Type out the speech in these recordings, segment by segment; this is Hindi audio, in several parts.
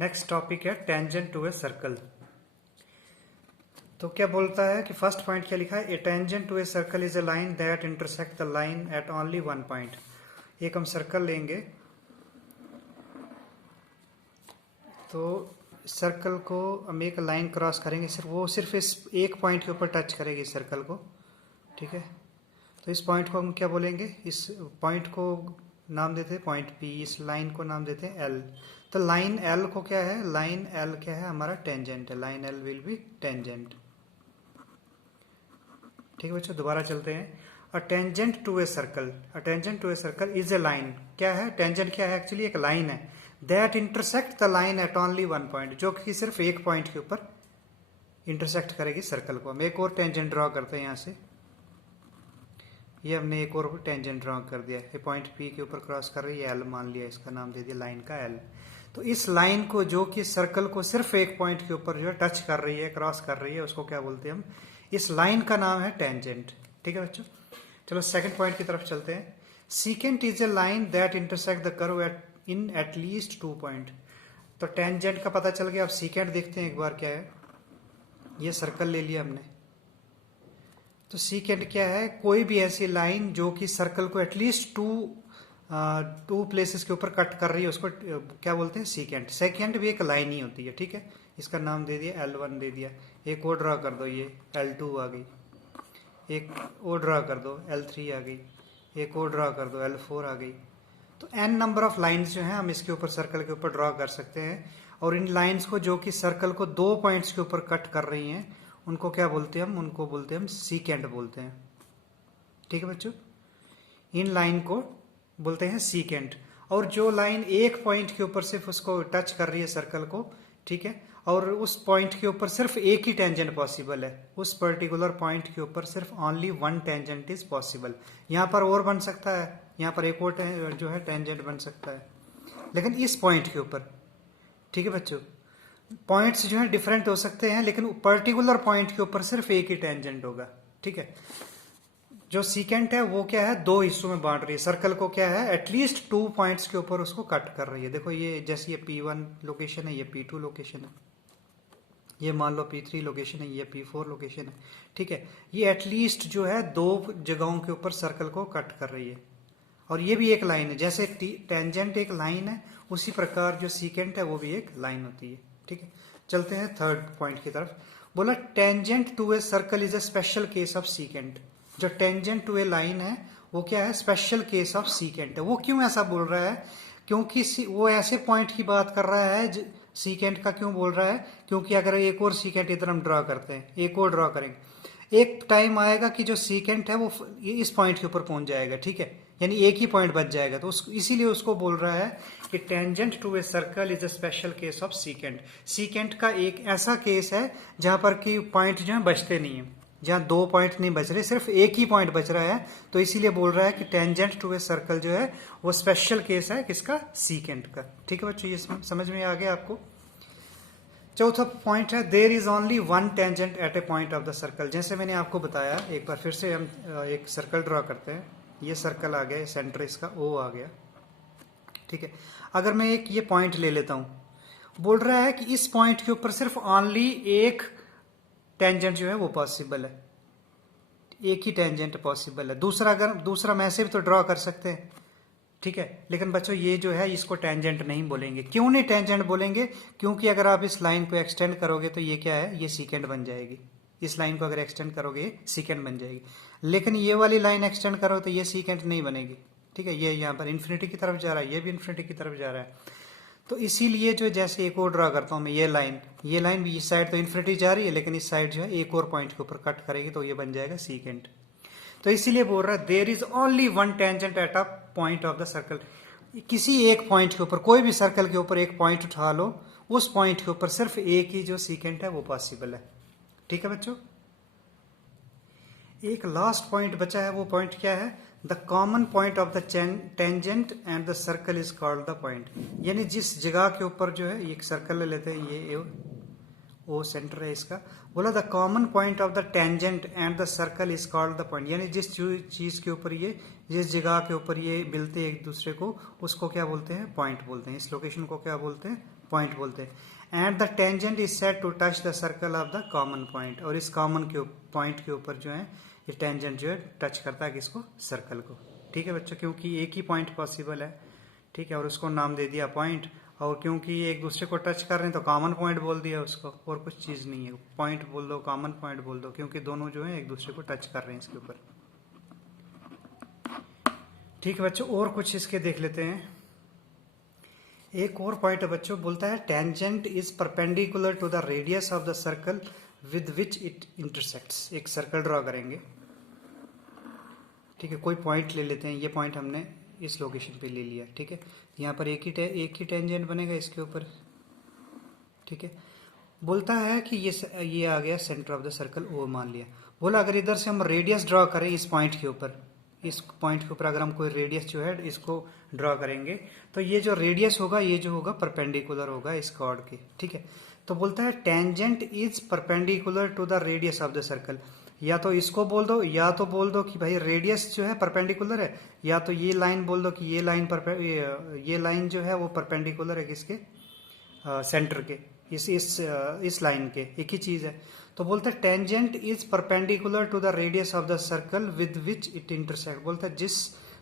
नेक्स्ट टॉपिक है टेंजेंट टू ए सर्कल। तो क्या बोलता है कि फर्स्ट पॉइंट क्या लिखा है, a tangent to a circle is a line that intersect the line at only one point. एक हम सर्कल लेंगे तो सर्कल को हम एक लाइन क्रॉस करेंगे, सिर्फ इस एक पॉइंट के ऊपर टच करेगी सर्कल को, ठीक है। तो इस पॉइंट को हम क्या बोलेंगे, इस पॉइंट को नाम देते हैं पॉइंट पी, इस लाइन को नाम देते हैं एल। तो लाइन एल को क्या है, लाइन एल क्या है, हमारा टेंजेंट है, line L will be tangent. ठीक है बच्चों, दोबारा चलते हैं। A tangent to a circle, a tangent to a circle is a line. क्या है टेंजेंट, क्या है एक्चुअली एक लाइन है, that intersect the line at only one point, जो कि सिर्फ एक पॉइंट के ऊपर इंटरसेक्ट करेगी सर्कल को। हम एक और टेंजेंट ड्रॉ करते हैं यहाँ से, ये हमने एक और टेंजेंट ड्रॉ कर दिया, ये पॉइंट पी के ऊपर क्रॉस कर रही है, एल मान लिया, इसका नाम दे दिया लाइन का एल। तो इस लाइन को जो कि सर्कल को सिर्फ एक पॉइंट के ऊपर जो है टच कर रही है, क्रॉस कर रही है, उसको क्या बोलते हैं हम, इस लाइन का नाम है टेंजेंट। ठीक है बच्चों, चलो सेकंड पॉइंट की तरफ चलते हैं। Secant is a line that intersect the curve in at least 2 point. तो टेंजेंट का पता चल गया, अब सीकेंट देखते हैं एक बार क्या है। ये सर्कल ले लिया हमने, तो सीकेंट क्या है, कोई भी ऐसी लाइन जो कि सर्कल को एटलीस्ट टू प्लेसेस के ऊपर कट कर रही है, उसको क्या बोलते हैं, सीकेंट। सेकेंड भी एक लाइन ही होती है, ठीक है। इसका नाम दे दिया L1 दे दिया, एक और ड्रा कर दो, ये L2 आ गई, एक और ड्रा कर दो L3 आ गई, एक और ड्रा कर दो L4 आ गई। तो n नंबर ऑफ लाइंस जो है हम इसके ऊपर सर्कल के ऊपर ड्रॉ कर सकते हैं। और इन लाइंस को जो कि सर्कल को 2 पॉइंट्स के ऊपर कट कर रही हैं, उनको क्या बोलते हैं हम, उनको बोलते हैं हम सीकेंट बोलते हैं। ठीक है बच्चों, इन लाइन को बोलते हैं सीकेंट। और जो लाइन एक पॉइंट के ऊपर सिर्फ उसको टच कर रही है सर्कल को, ठीक है, और उस पॉइंट के ऊपर सिर्फ एक ही टेंजेंट पॉसिबल है, उस पर्टिकुलर पॉइंट के ऊपर सिर्फ only one tangent is possible. यहाँ पर और बन सकता है, यहाँ पर एक और जो है टेंजेंट बन सकता है, लेकिन इस पॉइंट के ऊपर, ठीक है बच्चों, पॉइंट्स जो है डिफरेंट हो सकते हैं, लेकिन पर्टिकुलर पॉइंट के ऊपर सिर्फ एक ही टेंजेंट होगा। ठीक है, जो सीकेंट है वो क्या है, 2 हिस्सों में बांट रही है सर्कल को, क्या है एटलीस्ट 2 पॉइंट्स के ऊपर उसको कट कर रही है। देखो ये जैसे ये P1 लोकेशन है, ये P2 लोकेशन है, ये मान लो P3 लोकेशन है, ये P4 लोकेशन है। ठीक है, ये एटलीस्ट जो है 2 जगहों के ऊपर सर्कल को कट कर रही है। और ये भी एक लाइन है, जैसे टेंजेंट एक लाइन है, उसी प्रकार जो सीकेंट है वो भी एक लाइन होती है। ठीक है, चलते हैं थर्ड पॉइंट की तरफ। बोला tangent to a circle is a special case of secant. जो टेंजेंट टू ए लाइन है वो क्या है, स्पेशल केस ऑफ सीकेंट है। वो क्यों ऐसा बोल रहा है, क्योंकि वो ऐसे पॉइंट की बात कर रहा है, सीकेंट का क्यों बोल रहा है, क्योंकि अगर एक और सीकेंट इधर हम ड्रॉ करते हैं, एक और ड्रॉ करेंगे, एक टाइम आएगा कि जो सीकेंट है वो इस पॉइंट के ऊपर पहुंच जाएगा, ठीक है, यानी एक ही पॉइंट बच जाएगा। तो इसीलिए उसको बोल रहा है कि tangent to a circle is a special case of secant. Secant का एक ऐसा केस है जहां पर कि पॉइंट जो है बचते नहीं है, जहां 2 पॉइंट नहीं बच रहे, सिर्फ एक ही पॉइंट बच रहा है। तो इसीलिए बोल रहा है कि टेंजेंट टू ए सर्कल जो है वो स्पेशल केस है किसका, सीकेंट का। ठीक है बच्चों, ये समझ में आ गया आपको। चौथा पॉइंट है, there is only one tangent at A point of the circle. जैसे मैंने आपको बताया, एक बार फिर से हम एक सर्कल ड्रॉ करते हैं। ये सर्कल आ गया, सेंटर इसका O आ गया, ठीक है। अगर मैं एक ये पॉइंट ले लेता हूं, बोल रहा है कि इस पॉइंट के ऊपर सिर्फ ओनली एक टेंजेंट जो है वो पॉसिबल है, एक ही टेंजेंट पॉसिबल है। दूसरा मैं ऐसे भी तो ड्रॉ कर सकते हैं, ठीक है, लेकिन बच्चों ये जो है इसको टेंजेंट नहीं बोलेंगे। क्यों नहीं टेंजेंट बोलेंगे, क्योंकि अगर आप इस लाइन को एक्सटेंड करोगे तो ये क्या है, ये सीकेंट बन जाएगी। इस लाइन को अगर एक्सटेंड करोगे सीकेंट बन जाएगी, लेकिन ये वाली लाइन एक्सटेंड करो तो ये सीकेंट नहीं बनेगी। ठीक है, ये यहाँ पर इन्फिनिटी की तरफ जा रहा है, ये भी इन्फिनिटी की तरफ जा रहा है। तो इसीलिए जो, जैसे एक और ड्रा करता हूँ मैं, ये लाइन भी, इस साइड तो इन्फिनिटी जा रही है, लेकिन इस साइड जो है एक और पॉइंट के ऊपर कट करेगी, तो ये बन जाएगा सीकेंट। तो इसीलिए बोल रहा है there is only one tangent at a point of the circle. किसी एक पॉइंट के ऊपर, कोई भी सर्कल के ऊपर एक पॉइंट उठा लो, उस पॉइंट के ऊपर सिर्फ एक ही जो सीकेंट है वो पॉसिबल है। ठीक है बच्चों, एक लास्ट पॉइंट बचा है, वो पॉइंट क्या है, the common point of the tangent and the circle is called the point. यानी जिस जगह के ऊपर जो है, एक सर्कल ले लेते हैं, ये O सेंटर है इसका, बोला the common point of the tangent and the circle is called the point. यानी जिस चीज के ऊपर ये, जिस जगह के ऊपर ये मिलते हैं एक दूसरे को, उसको क्या बोलते हैं, पॉइंट बोलते हैं। इस लोकेशन को क्या बोलते हैं, पॉइंट बोलते हैं। And the tangent is said to touch the circle of the common point, और इस कॉमन के पॉइंट के ऊपर जो है ये टेंजेंट जो है टच करता है किसको, सर्कल को। ठीक है बच्चों, क्योंकि एक ही पॉइंट पॉसिबल है, ठीक है, और उसको नाम दे दिया पॉइंट, और क्योंकि ये एक दूसरे को टच कर रहे हैं तो कॉमन पॉइंट बोल दिया उसको, और कुछ चीज़ नहीं है, पॉइंट बोल दो, कॉमन पॉइंट बोल दो, क्योंकि दोनों जो है एक दूसरे को टच कर रहे हैं इसके ऊपर। ठीक है बच्चों, और कुछ इसके देख लेते हैं। एक और पॉइंट है बच्चों, बोलता है tangent is perpendicular to the radius of the circle with which it intersects. एक सर्कल ड्रॉ करेंगे, ठीक है, कोई पॉइंट ले लेते हैं, ये पॉइंट हमने इस लोकेशन पे ले लिया, ठीक है, यहाँ पर एक ही टेंजेंट बनेगा इसके ऊपर, ठीक है। बोलता है कि ये आ गया centre of the circle O मान लिया। बोला अगर इधर से हम रेडियस ड्रॉ करें इस पॉइंट के ऊपर, इस पॉइंट के ऊपर अगर हम कोई रेडियस जो है इसको ड्रॉ करेंगे तो ये जो रेडियस होगा ये जो होगा परपेंडिकुलर होगा इस कॉर्ड के, ठीक है। तो बोलता है tangent is perpendicular to the radius of the circle. या तो इसको बोल दो, या तो बोल दो कि भाई रेडियस जो है परपेंडिकुलर है, या तो ये लाइन बोल दो कि ये लाइन जो है वो परपेंडिकुलर है किसके, सेंटर के, इस लाइन के, एक ही चीज है। तो बोलते हैं tangent is perpendicular to the radius of the circle with which it intersect. बोलते हैं जिस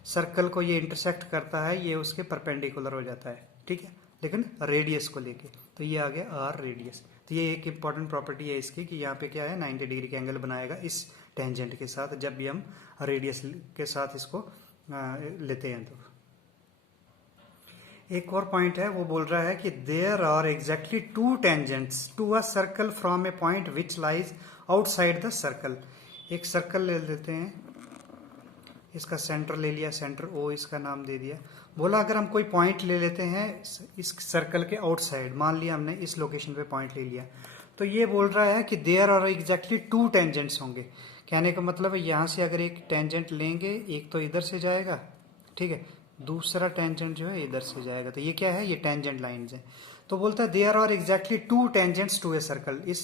सर्कल को ये इंटरसेक्ट करता है ये उसके परपेंडिकुलर हो जाता है, ठीक है, लेकिन रेडियस को लेके। तो ये आ गया आर रेडियस। तो ये एक इंपॉर्टेंट प्रॉपर्टी है इसकी कि यहाँ पे क्या है 90 डिग्री के एंगल बनाएगा इस टेंजेंट के साथ जब भी हम रेडियस के साथ इसको लेते हैं। तो एक और पॉइंट है, वो बोल रहा है कि there are exactly two tangents to a circle from a point which lies outside the circle. एक सर्कल ले लेते हैं, इसका सेंटर ले लिया, सेंटर ओ इसका नाम दे दिया। बोला अगर हम कोई पॉइंट ले लेते हैं इस सर्कल के आउटसाइड, मान लिया हमने इस लोकेशन पे पॉइंट ले लिया, तो ये बोल रहा है कि there are exactly two tangents होंगे। कहने का मतलब है यहाँ से अगर एक टेंजेंट लेंगे, एक तो इधर से जाएगा, ठीक है, दूसरा टेंजेंट जो है इधर से जाएगा, तो ये क्या है, ये टेंजेंट लाइंस है। तो बोलता है there are exactly two tangents to a circle. इस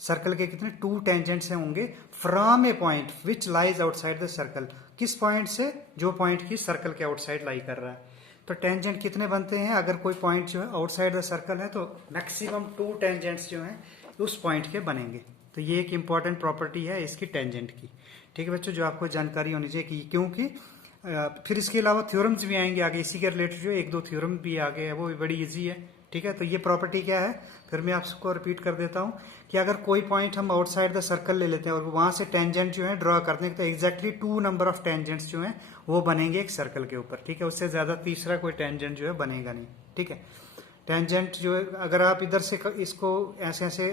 सर्कल के कितने टू टेंजेंट्स होंगे from a point which lies outside the circle. किस पॉइंट से, जो पॉइंट की सर्कल के आउटसाइड लाई कर रहा है। तो टेंजेंट कितने बनते हैं, अगर कोई पॉइंट जो है आउटसाइड द सर्कल है तो मैक्सिमम टू टेंजेंट्स जो हैं उस पॉइंट के बनेंगे। तो ये एक इंपॉर्टेंट प्रॉपर्टी है इसकी टेंजेंट की, ठीक है बच्चों, जो आपको जानकारी होनी चाहिए कि क्योंकि फिर इसके अलावा थ्योरम्स भी आएंगे आगे, इसी के रिलेटेड जो एक दो थ्योरम भी आगे है वो भी बड़ी इजी है, ठीक है। तो ये प्रॉपर्टी क्या है, फिर मैं आपको रिपीट कर देता हूँ कि अगर कोई पॉइंट हम आउटसाइड द सर्कल ले लेते हैं और वहां से टेंजेंट जो है ड्रॉ करते हैं तो exactly two number of tangents जो है वो बनेंगे एक सर्कल के ऊपर, ठीक है। उससे ज्यादा तीसरा कोई टेंजेंट जो है बनेगा नहीं, ठीक है। टेंजेंट जो है अगर आप इधर से इसको ऐसे ऐसे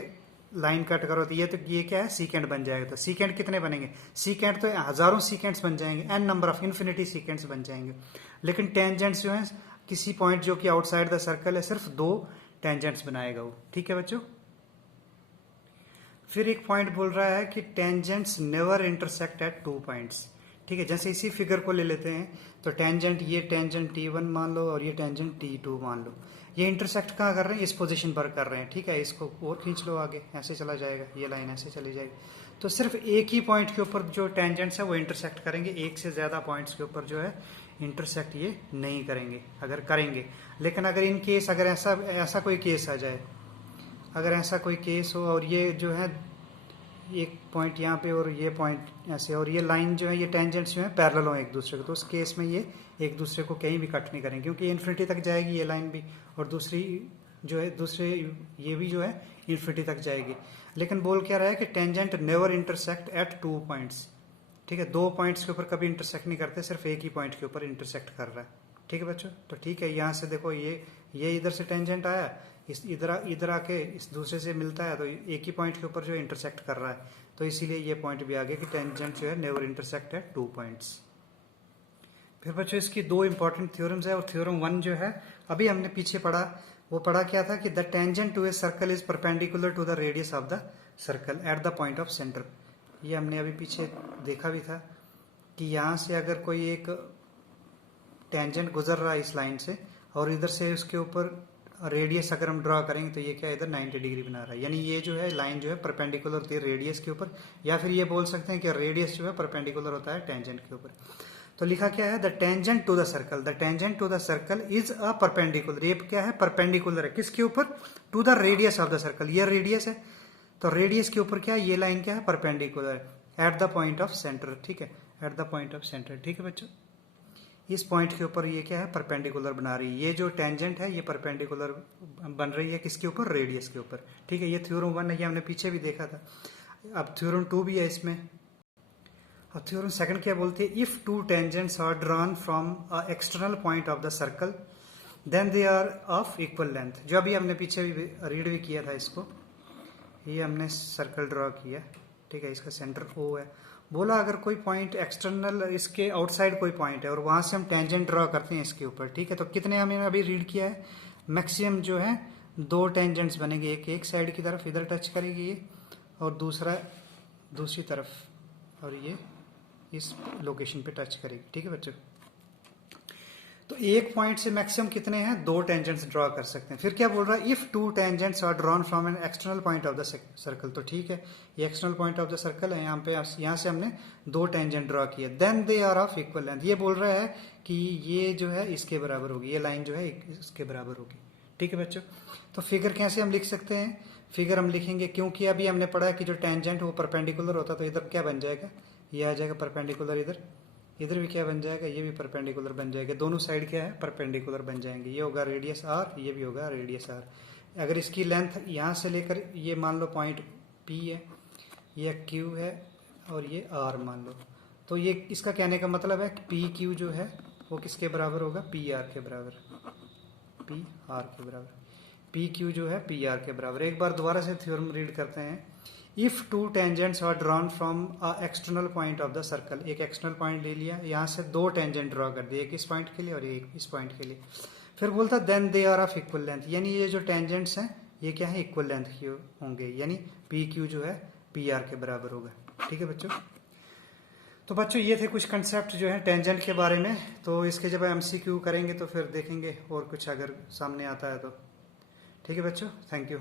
लाइन कट करो तो ये क्या है, सीकेंड बन जाएगा। तो सीकेंड कितने बनेंगे, सीकेंड तो हजारों सीकेंड्स बन जाएंगे, n number of infinity secants बन जाएंगे। लेकिन टेंजेंट्स जो है किसी पॉइंट जो कि आउटसाइड द सर्कल है सिर्फ दो टेंजेंट्स बनाएगा वो, ठीक है बच्चों। फिर एक पॉइंट बोल रहा है कि tangents never intersect at two points, ठीक है। जैसे इसी फिगर को ले लेते हैं तो टेंजेंट, ये टेंजेंट T1 मान लो और ये टेंजेंट T2 मान लो, ये इंटरसेक्ट कहाँ कर रहे हैं, इस पोजीशन पर कर रहे हैं, ठीक है। इसको और खींच लो आगे, ऐसे चला जाएगा, ये लाइन ऐसे चली जाएगी। तो सिर्फ एक ही पॉइंट के ऊपर जो टेंजेंट्स है वो इंटरसेक्ट करेंगे, एक से ज्यादा पॉइंट्स के ऊपर जो है इंटरसेक्ट ये नहीं करेंगे। अगर करेंगे, लेकिन अगर इन केस अगर ऐसा कोई केस आ जाए, अगर ऐसा कोई केस हो और ये जो है एक पॉइंट यहाँ पे और ये पॉइंट ऐसे, और ये लाइन जो है ये टेंजेंट्स जो है पैरेलल हो एक दूसरे को, तो उस केस में ये एक दूसरे को कहीं भी कट नहीं करेंगे क्योंकि इन्फिनिटी तक जाएगी ये लाइन भी, और दूसरी जो है दूसरे ये भी जो है इन्फिनिटी तक जाएगी। लेकिन बोल क्या रहा है कि tangent never intersect at two points, ठीक है। दो पॉइंट्स के ऊपर कभी इंटरसेक्ट नहीं करते, सिर्फ एक ही पॉइंट के ऊपर इंटरसेक्ट कर रहा है, ठीक है बच्चों। तो ठीक है, यहाँ से देखो ये इधर से टेंजेंट आया, इस इधर आके इस दूसरे से मिलता है, तो एक ही पॉइंट के ऊपर जो इंटरसेक्ट कर रहा है, तो इसीलिए ये पॉइंट भी आ गया कि टेंजेंट जो है never intersect at two points. फिर बच्चों इसकी दो इंपॉर्टेंट थ्योरम्स है, और थ्योरम 1 जो है अभी हमने पीछे पढ़ा, वो पढ़ा क्या था कि the tangent to a circle is perpendicular to the radius of the circle at the point of centre. ये हमने अभी पीछे देखा भी था कि यहाँ से अगर कोई एक टेंजेंट गुजर रहा है इस लाइन से और इधर से उसके ऊपर रेडियस अगर हम ड्रॉ करेंगे तो ये क्या इधर 90 डिग्री बना रहा है, यानी ये जो है लाइन जो है परपेंडिकुलर होती है रेडियस के ऊपर, या फिर ये बोल सकते हैं कि रेडियस जो है परपेंडिकुलर होता है टेंजेंट के ऊपर। तो लिखा क्या है, the tangent to the circle, the tangent to the circle is a perpendicular, ये क्या है, परपेंडिकुलर है किसके ऊपर, to the radius of the circle, ये रेडियस है, तो रेडियस के ऊपर क्या है, ये लाइन क्या है, परपेंडिकुलर है eight the point of centre, ठीक है, eight the point of centre, ठीक है बच्चों, इस पॉइंट के ऊपर ये क्या है, परपेंडिकुलर बना रही है, ये जो टेंजेंट है ये परपेंडिकुलर बन रही है किसके ऊपर, रेडियस के ऊपर, ठीक है, ये थ्योरम 1 है, ये हमने पीछे भी देखा था। अब थ्योरम 2 भी है इसमें। अब थ्योरम सेकंड क्या बोलती है, if two tangents are drawn from a external point of the circle then they are of equal length, जो अभी हमने पीछे भी रीड भी किया था इसको, ये हमने सर्कल ड्रॉ किया, ठीक है, इसका सेंटर ओ है, बोला अगर कोई पॉइंट एक्सटर्नल इसके आउटसाइड कोई पॉइंट है और वहां से हम टेंजेंट ड्रॉ करते हैं इसके ऊपर, ठीक है, तो कितने हमने अभी रीड किया है, मैक्सिमम जो है 2 टेंजेंट्स बनेंगे, एक साइड की तरफ इधर टच करेगी ये और दूसरा दूसरी तरफ, और ये इस लोकेशन पे टच करेगी, ठीक है बच्चों। तो एक पॉइंट से मैक्सिमम कितने हैं, 2 टेंजेंट्स ड्रॉ कर सकते हैं। फिर क्या बोल रहा है, if 2 tangents are drawn from an external point of the circle, तो ठीक है, ये external point of the circle है, यहाँ पे यहाँ से हमने 2 टेंजेंट ड्रॉ किए, then they are of equal length, ये बोल रहा है कि ये जो है इसके बराबर होगी, ये लाइन जो है इसके बराबर होगी, ठीक है बच्चों। तो फिगर कैसे हम लिख सकते हैं, फिगर हम लिखेंगे, क्योंकि अभी हमने पढ़ा है कि जो टेंजेंट वो परपेंडिकुलर होता है, तो इधर क्या बन जाएगा, ये आ जाएगा परपेंडिकुलर, इधर भी क्या बन जाएगा, ये भी परपेंडिकुलर बन जाएगा, दोनों साइड क्या है, परपेंडिकुलर बन जाएंगे, ये होगा रेडियस आर, ये भी होगा रेडियस आर। अगर इसकी लेंथ यहाँ से लेकर ये मान लो पॉइंट पी है, ये क्यू है और ये आर मान लो, तो ये इसका कहने का मतलब है कि पी क्यू जो है वो किसके बराबर होगा, पी आर के बराबर, पी आर के बराबर, पी क्यू जो है पी आर के बराबर। एक बार दोबारा से थ्योरम रीड करते हैं, if 2 tangents are drawn from a external point of the circle, एक एक्सटर्नल पॉइंट ले लिया, यहाँ से 2 टेंजेंट ड्रॉ कर दिए, एक इस पॉइंट के लिए और एक इस पॉइंट के लिए, फिर बोलता then they are of equal length, यानी ये जो टेंजेंट्स हैं ये क्या है, इक्वल लेंथ के होंगे, यानी पी क्यू जो है पी आर के बराबर होगा, ठीक है बच्चों। तो बच्चों ये थे कुछ कंसेप्ट जो है टेंजेंट के बारे में, तो इसके जब MCQ करेंगे तो फिर देखेंगे और कुछ अगर सामने आता है तो, ठीक है बच्चों, थैंक यू।